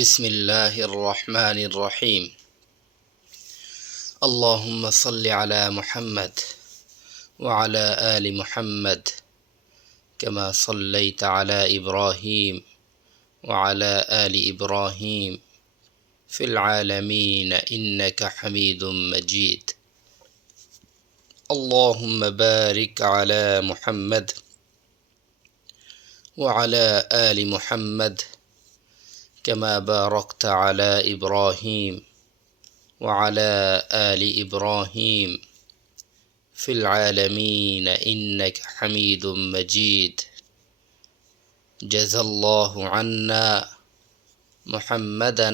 بسم اللہ الرحمن الرحیم اللہم صل علی محمد وعلی آل محمد کما صلیت علی ابراہیم وعلی آل ابراہیم فی العالمین انک حمید مجید اللہم بارک علی محمد وعلی آل محمد كما باركت على إبراهيم وعلى آل إبراهيم في العالمين إنك حميد مجيد جزى الله عنا محمدا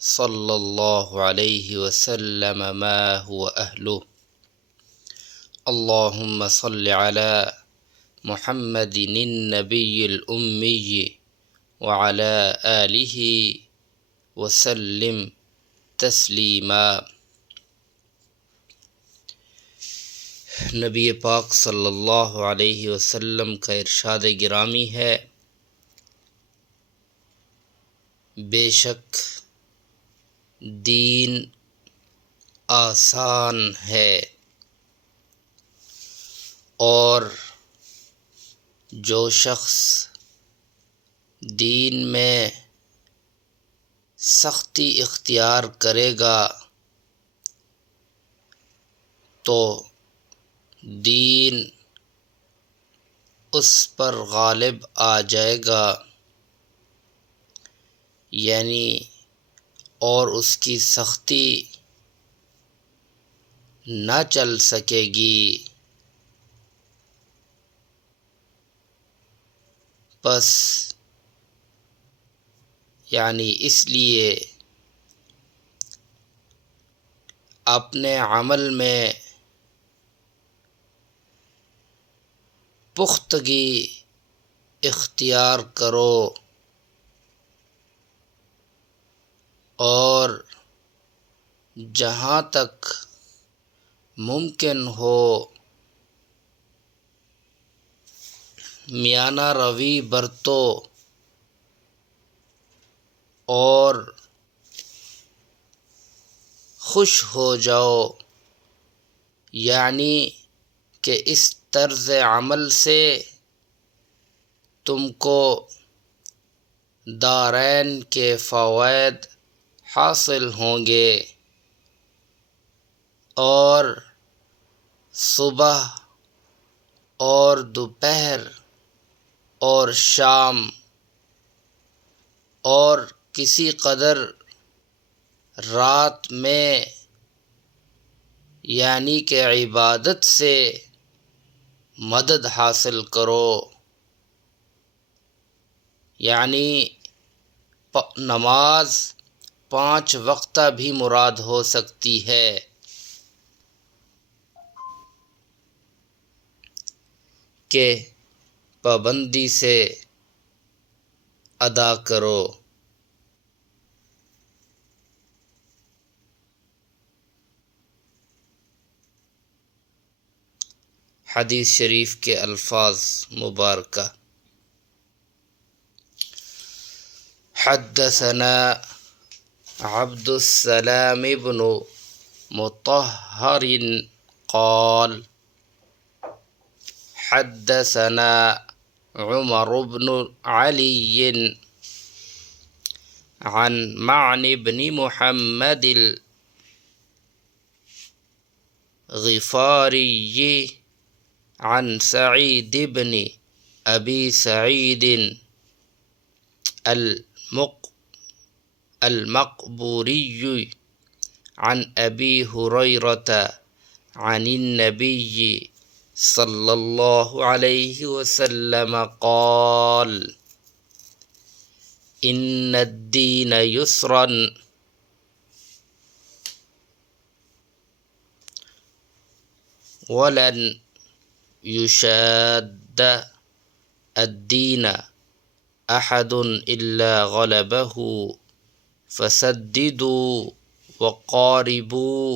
صلى الله عليه وسلم ما هو أهله اللهم صل على محمد النبي الأمي وعلى آلہ وسلم تسلیما۔ نبی پاک صلی اللہ علیہ وسلم کا ارشاد گرامی ہے، بے شک دین آسان ہے اور جو شخص دین میں سختی اختیار کرے گا تو دین اس پر غالب آ جائے گا، یعنی اور اس کی سختی نہ چل سکے گی۔ بس یعنی اس لیے اپنے عمل میں پختگی اختیار کرو اور جہاں تک ممکن ہو میانہ روی برتو اور خوش ہو جاؤ، یعنی کہ اس طرز عمل سے تم کو دارین کے فوائد حاصل ہوں گے اور صبح اور دوپہر اور شام اور کسی قدر رات میں، یعنی کہ عبادت سے مدد حاصل کرو، یعنی نماز 5 وقتہ بھی مراد ہو سکتی ہے کہ پابندی سے ادا کرو۔ حدیث شریف کے الفاظ مبارکہ، حدثنا عبد السلام بن مطہر قال حدثنا عمر بن علی عن معن بن محمد الغفاری عن سعید بن ابی سعید المقبوری عن ابی ہریرۃ عن النبی صلی اللہ علیہ وسلم قال ان الدین یسرا ولن یشاد الدین احد الا غلبہ فسددوا وقاربوا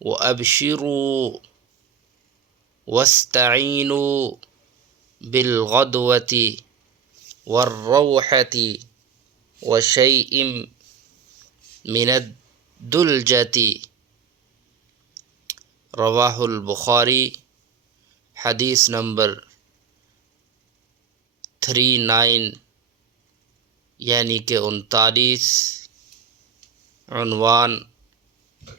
وابشروا واستعینوا بالغدوة والروحة وشيء من الدلجة رواہ البخاری، حدیث نمبر 39 یعنی کہ 39، عنوان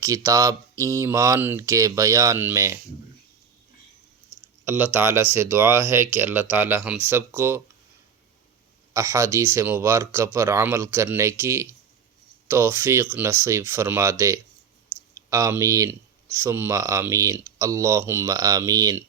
کتاب ایمان کے بیان میں۔ اللہ تعالیٰ سے دعا ہے کہ اللہ تعالیٰ ہم سب کو احادیث مبارکہ پر عمل کرنے کی توفیق نصیب فرما دے۔ آمین ثم آمین، اللہم آمین۔